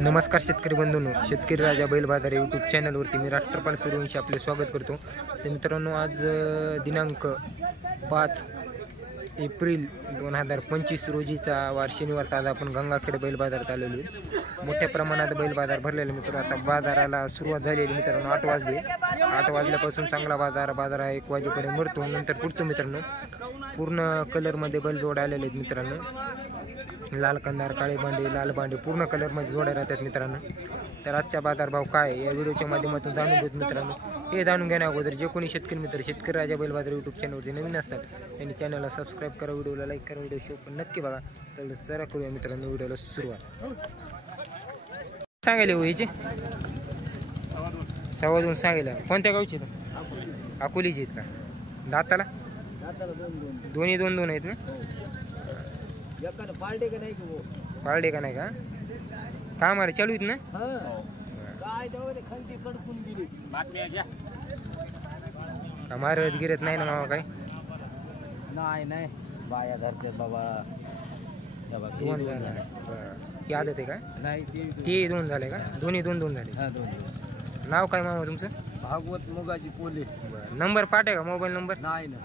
नमस्कार शेतकरी बंधूंनो, शेतकरी राजा बैल बाजार यूट्यूब चॅनलवरती मी राष्ट्रपाल सूर्यवंशी आपले स्वागत करतो। तर मित्रांनो, आज दिनांक 5 एप्रिल 2025 रोजीचा वार शनिवारचा आज आपण गंगाखेड बैल बाजारात आलेलो आहे। मोठ्या प्रमाणात बैल बाजार भरलेला मित्रांनो। आता बाजाराला सुरुवात झालेली मित्रांनो। 8 वाजले, 8 वाजल्यापासून चांगला बाजार 1 वाजेपर्यंत भरतो, नंतर पुढतो मित्रांनो। पूर्ण कलरमध्ये बैल जोड आलेले आहेत मित्रांनो। लाल कंदार, काळे बांडे, लाल बांडे पूर्ण कलरमध्ये जोड्या राहतात मित्रांनो। तर आजचा बाजारभाव काय या व्हिडिओच्या माध्यमातून जाणून घेत मित्रांनो। हे जाणून घेण्या अगोदर जे कोणी शेतकरी मित्र शेतकरी राजा बैल बाजार यूट्यूब चॅनलवरती नवीन असतात त्यांनी चॅनलला सबस्क्राईब करा, व्हिडिओला लाईक करा, व्हिडिओ शेअर पण नक्की बघा। तर चला करूया मित्रांनो व्हिडिओला सुरुवात। सांगायला हो याचे 2.25 सांगायला। कोणत्या गावचे अकोलीचे आहेत का? दाताला दोन्ही 2-2 आहेत ना? पारडे का नाही का? काम अरे चालू आहेत ना? मारत गिरत नाही ना मामा? काय नाही बाया धरतात बाबा। 2 झाले ती आदत आहे का? नाही ते 2 झाले का? दोन्ही 2-2 झाले? हा 2. नाव काय मामा तुमचं? भागवत मुगाची पोले। नंबर पाठे का? मोबाईल नंबर नाही ना।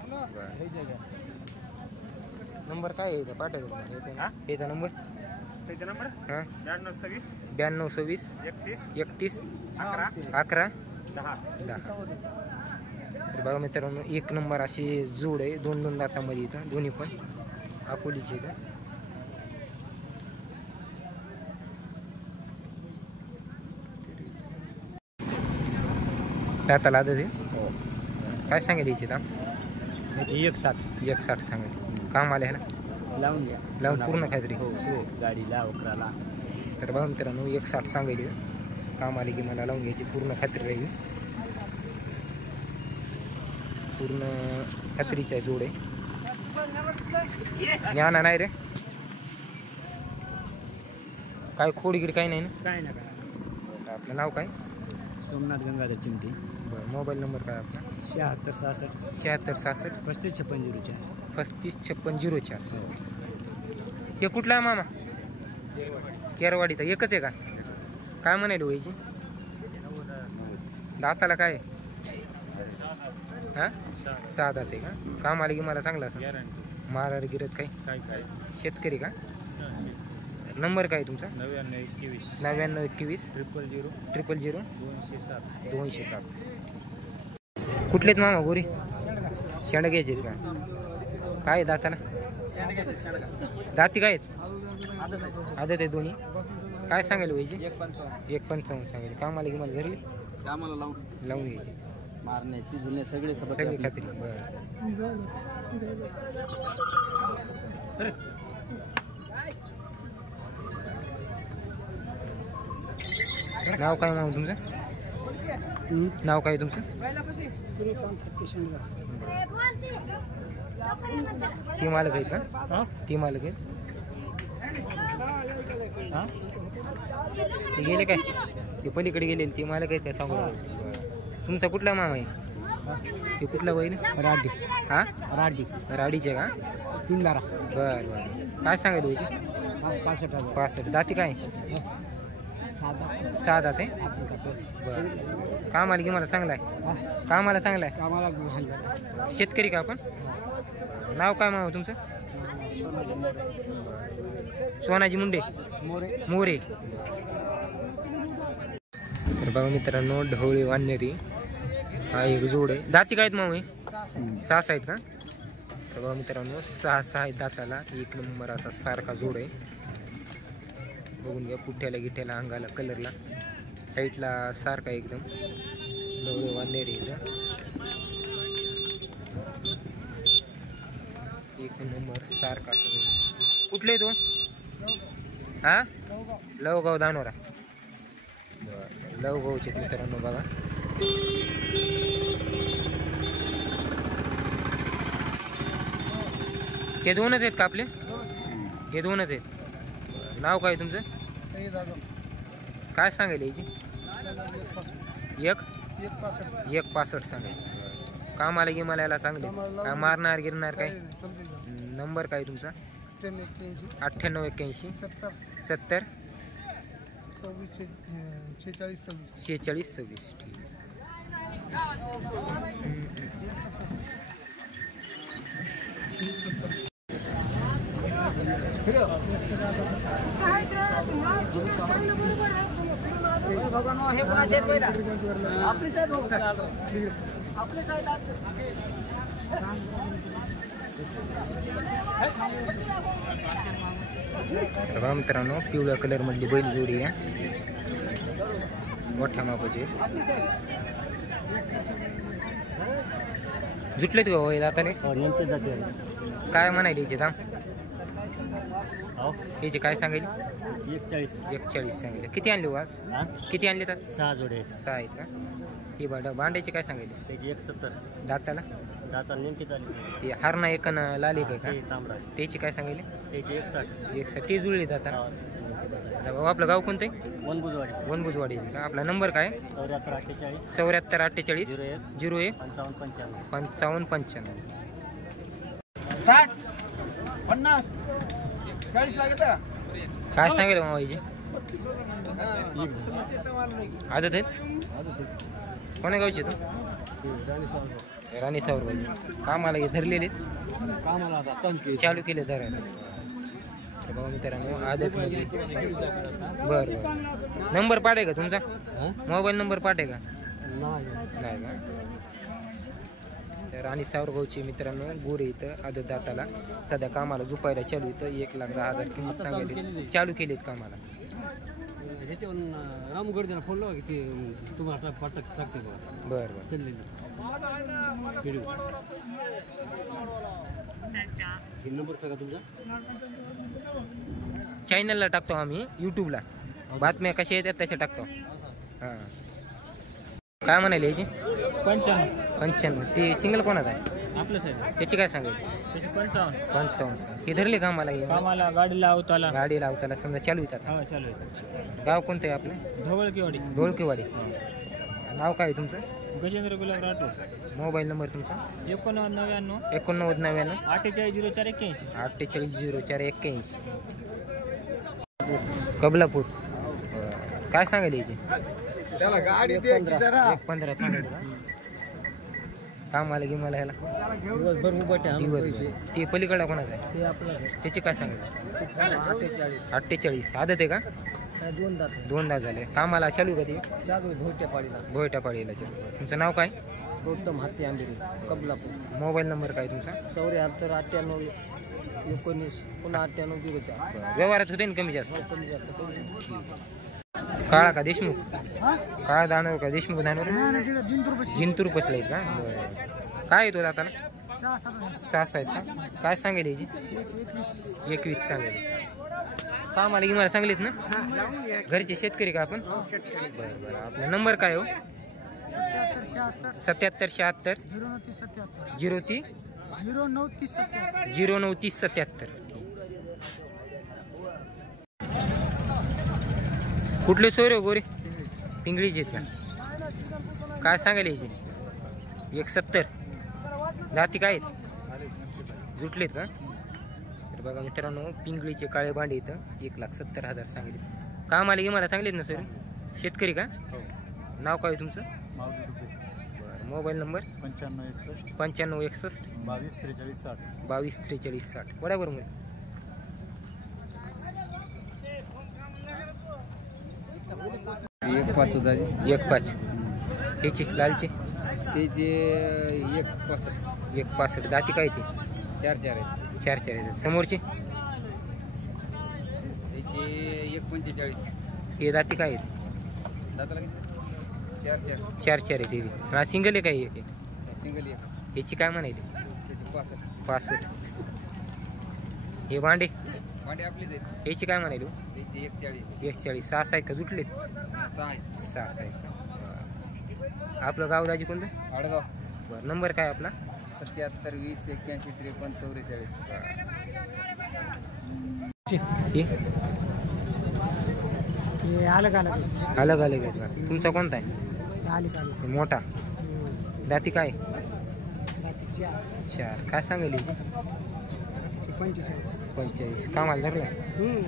नंबर काय आहे पाठे का? याचा नंबर हां 9226 31 11 10। तर बघा मित्रांनो, 1 नंबर अशी जोड आहे। 2-2 दातामध्ये इथं दोन्ही पण अकोलीचे इथं। दाताला आदत आहे? काय सांगेल याची दाम? 160 सांगेल। काम आले ह्याला लावून घ्या, लावून पूर्ण खात्री हो गाडीला वकराला। तर बघा मित्रांनो, 160 सांगायली। काम आले की मला लावून घ्यायची पूर्ण खात्री राहील। पूर्ण खात्रीचा जोड आहे। ज्ञाना नाही रे काय खोडगिड काही नाही ना? काय ना काय। आपलं नाव काय? सोमनाथ गंगाधर चिमटे। बरं, मोबाईल नंबर काय आपला? 7666 355604 355604। हे कुठला आहे मामा? केरवाडीचा एकच आहे का? काय म्हणाले व्हायची? दाताला काय? हां 6 दात आहे का? काम आले की मला चांगला असं मारार गिरत काही? शेतकरी का? नंबर काय तुमचा? 9921 000 207। कुठलेत मामा? गोरी शेंडग्याचे आहेत का? काय दाताला? दाती काय आहेत? आदत आहे दोन्ही। काय सांगायला व्हायची? 155 सांगायला। काम आले की मला घरी लावून घ्यायची मारण्याची जुने सगळे खात्री। बरं, नाव काय मामा तुमचं? नाव काय तुमचं? ती मालक आहेत का? ती मालक आहेत? ते गेले काय? ते पलीकडे गेले ती मालक आहेत का? सांगू तुमचा कुठला मामा आहे? ते कुठला बैल? राडी। हा राडीचे का? 3 दारा। बरं, काय सांगायला व्हायची? 65 दाती काय? 6 दात आहे? बरं, कामाला की मला चांगला आहे? कामाला चांगला आहे? शेतकरी का आपण? नाव काय मामा तुमचं? सोनाजी मुंडे मोरे। तर बघा मित्रांनो, ढवळी वानेरी हा एक जोड आहे। दाती काय आहेत मामा? 6 आहेत का? तर बघा मित्रांनो, 6 आहेत दाताला। 1 नंबर असा सारखा जोड आहे। बघून घ्या, पुठ्याला गिठ्याला अंगाला कलरला हाईटला सारखा एकदम ढवळी वानेरी एकदम 1 नंबर सारखा असं। कुठले तो? हा लवगाव दानोरा। बरं, लवगावचे मित्रांनो बघा। हे 2च आहेत का आपले? हे 2च आहेत। नाव काय तुमचं? काय सांगायला याची? 1.65 सांगायला। काम आले की मला याला चांगले काय मारणार गिरणार काय? नंबर काय तुमचा? 98 81 70 46 26. ठीक. बघा मित्रांनो, पिवळ्या कलर मधली बैल जोडी आहे, मोठ्या मापाची. जुटलेत का होईल आता? काय म्हणायला याचे दाम? याचे काय सांगायला? 41 सांगितले. किती आणले हो आज? किती आणले तर? 6 जोडे. 6 आहेत का? ही भांड्याचे काय सांगायले? त्याची 170. दाताला नेमकी झाली. ते हारणा एक लाल एक आहे का? तांबडा. त्याची काय सांगायले? त्याची 160. ती जुळली आता. आपलं गाव कोणतं आहे? वनबुजवाडी. वनबुजवाडी का? आपला नंबर काय? 74 48 01 55 55. 60 50 40 लागत. काय सांगेल मामाजी? आदत आहेत? कोण्या गावचे तू? राणी सावरगावचे. कामाला धरलेले चालू केले धरायला. तर बघा मित्रांनो, आदत मध्ये. बरं. नंबर पाठे का तुमचा? मोबाईल नंबर पाठे का? नाही का? तर राणी सावरगावचे मित्रांनो गोरे इथं आदत दाताला सध्या कामाला झुपायला चालू इथं. 1,10,000 किंमत सांगायला चालू केलीत कामाला. रामगड फोन लावा की तुम्हाला पाठक टाकते. बरं. नंबर सांगा तुमचा. चॅनलला टाकतो आम्ही, यूट्यूबला बातम्या कशा येतात तशा टाकतो. हां, काय म्हणाले याची? 95. ते सिंगल कोणाच आहे? आपलं साहेब. त्याची काय सांगेल? त्याची 55. हे धरले कामाला गाडीला अवताला. गाडीला अवताला समजा चालू येतात. हा चालू आहे. गाव कोणतं आहे आपलं? ढोळकेवाडी. नाव काय आहे तुमचं? गजेंद्र गुलाब राठोड. मोबाईल नंबर तुमचा? 89 89 48 04 81. 48 04 81. कबलापूर. काय सांगेल याची? 15 सांगेल का? कामाला गिमाला ह्याला दिवसभर दिवसभर. ते पलीकडला कोणाचा आहे? ते आपलं त्याची काय सांगेल? 48. आदत आहे का? 2 दात. 2 दात झाले. कामाला चालू का ते? चालू भोट्यापाडीला. भोयटापाडीला चालू. तुमचं नाव काय? गौतम हत्ती आंबेरी, कबलापूर. मोबाईल नंबर काय तुमचा? 74 98 19 पुन्हा 98 04. व्यवहारात होते ना कमी जास्त? कमी जास्त. काळा का देशमुख? काळा दानवर का देशमुख दानवर? जिंतूर बसला आहेत का? बरं. काय येतो आता? 6 आहेत का? काय सांगेल याची? 21 सांगेल. कामाला गिमाला सांगलीत ना? घरचे शेतकरी का आपण? बरं. आपला नंबर काय हो? 77 76 0930 77. कुठले सोयरे गोरे? पिंगळीचे आहेत का? काय सांगायला यायचे? 170. दाती काय आहेत? जुटलेत का? तर बघा मित्रांनो, पिंगळीचे काळे भांडे इथं 1,70,000 सांगितले. कामाला गिमाला सांगलेत ना सोयरे? शेतकरी का? नाव काय तुमचं? बरं. Mobile number? 95 61 22 43 60. बरोबर. मग 1,5. ह्याची लालची? त्याचे 1,65. दाती काय ते? 4 आहेत. 4 आहेत. समोरची? त्याचे 145. हे दाती काय आहेत? दाताला 4 आहेत. हे हा सिंगल आहे काय? एक सिंगल. याची काय म्हणायली? 65. हे भांडे आपलीच आहेत. याची काय म्हणायली? 41. 6 आहेत का? जुटलेत? 6 आहेत का? आपलं गाव दाजी कोणतं? आडगाव. बरं. नंबर काय आपला? 77 20 81 53 44. अलग आहेत का? तुमचा कोणता आहे? मोठा. दाती काय? 4. काय सांगेल याची? 45 कामाला धरला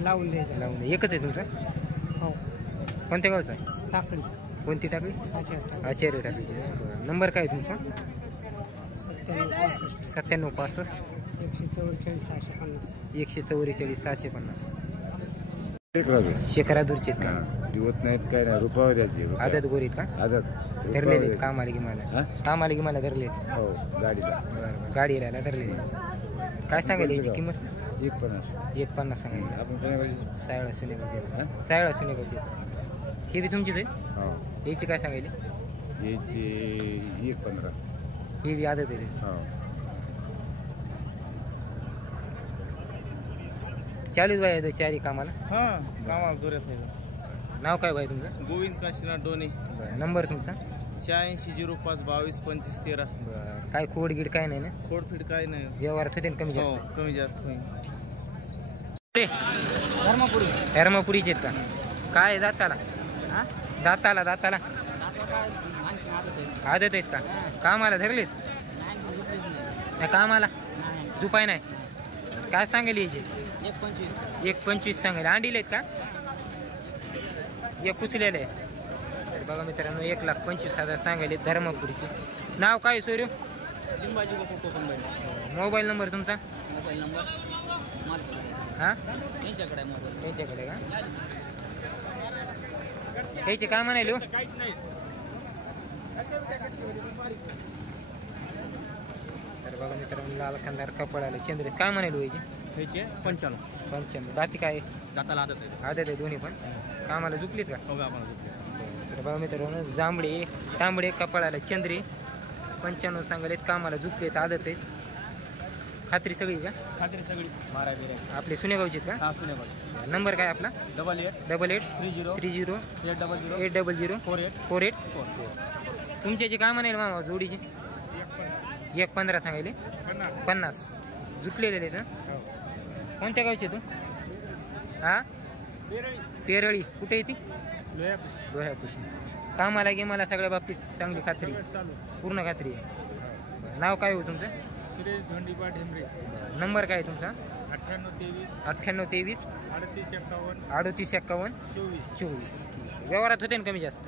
लावून द्यायचं. लावून द्या. एकच आहे तुमचा हो कोणत्या गावचा टाकली कोणती टाकली आचार्य टाकलीची बरं. नंबर काय आहे तुमचा 97 65 144 650. शेखरादूरचे आहेत का दिवत नाहीत काय नाही रुपयावर यायची आदत गोरीत का आदत धरलेले आहेत कामाला की मला हा? कामाला की मला धरले हो गाडीला बरं गाडी राहायला धरलेले काय सांगायला याची किंमत 150 150 सांगायला आपण कोणाकडे सायळा सुनेगावची हा? सायळा सुनेगावची ही बी तुमचीच आहे हो याची काय सांगायली याची 115 ही बी आदत आहे हो चालूच बाई आहे चारी कामाला हां कामाला जोऱ्यात आहे. नाव काय बाई तुमचं गोविंद काशीनाथ डोने बरं नंबर तुमचा 86 05 22 25 13. बरं काय कोड गिड काय नाही ना खोडफीड काय नाही. व्यवहारात होते ना कमी हो जास्त कमी जास्त होईल. धर्मपुरीचे आहेत का काय आहे दाताला दाताला आदत आहेत का कामाला धरलेत नाही कामाला जुपाय नाही काय सांगेल याचे 125 सांगेल अंडीले आहेत का एक कुचलेले आहे तर बघा मित्रांनो 1,25,000 सांगायले धर्मपुरीचे नाव काय सोयरू लिंबाजी कोकण मोबाईल नंबर तुमचा मोबाईल नंबर हां त्यांच्याकडे आहे मोबाईल. त्यांच्याकडे का यायचे काय म्हणाले हो तर बघा मित्रांनो लाल खानदार कपड आले चंद्र काय म्हणाले यायचे त्याचे 95 पंचाण्णव दाती काय जाताला आदत आहे. आदत आहे दोन्ही पण कामाला झुकलीत का हो आपण तर बघा मित्रांनो जांभळे तांबडे कपाळाला चंद्रे 95 सांगलेत कामाला झुकलेत आदत आहेत खात्री सगळी का खात्री सगळी मारा बिरा आपले सुनेगावचे आहेत हा सुने बघ नंबर काय आपला 88 88 30 30 800 800 48 48 तुमच्याचे काय म्हणाले मामा जोडीचे 115 सांगायले 50 झुकलेले ना कोणत्या गावचे तू हा पेरळी कुठे येते लोह्यापुशी कामाला गे मला सगळ्या बाबतीत चांगली खात्री पूर्ण खात्री आहे बरं. नाव काय हो तुमचं सुरेश धोंडीबा ढेमरे. नंबर काय आहे तुमचा 98 23 98 23 38 51 38 51 24. 24 व्यवहारात होते ना कमी जास्त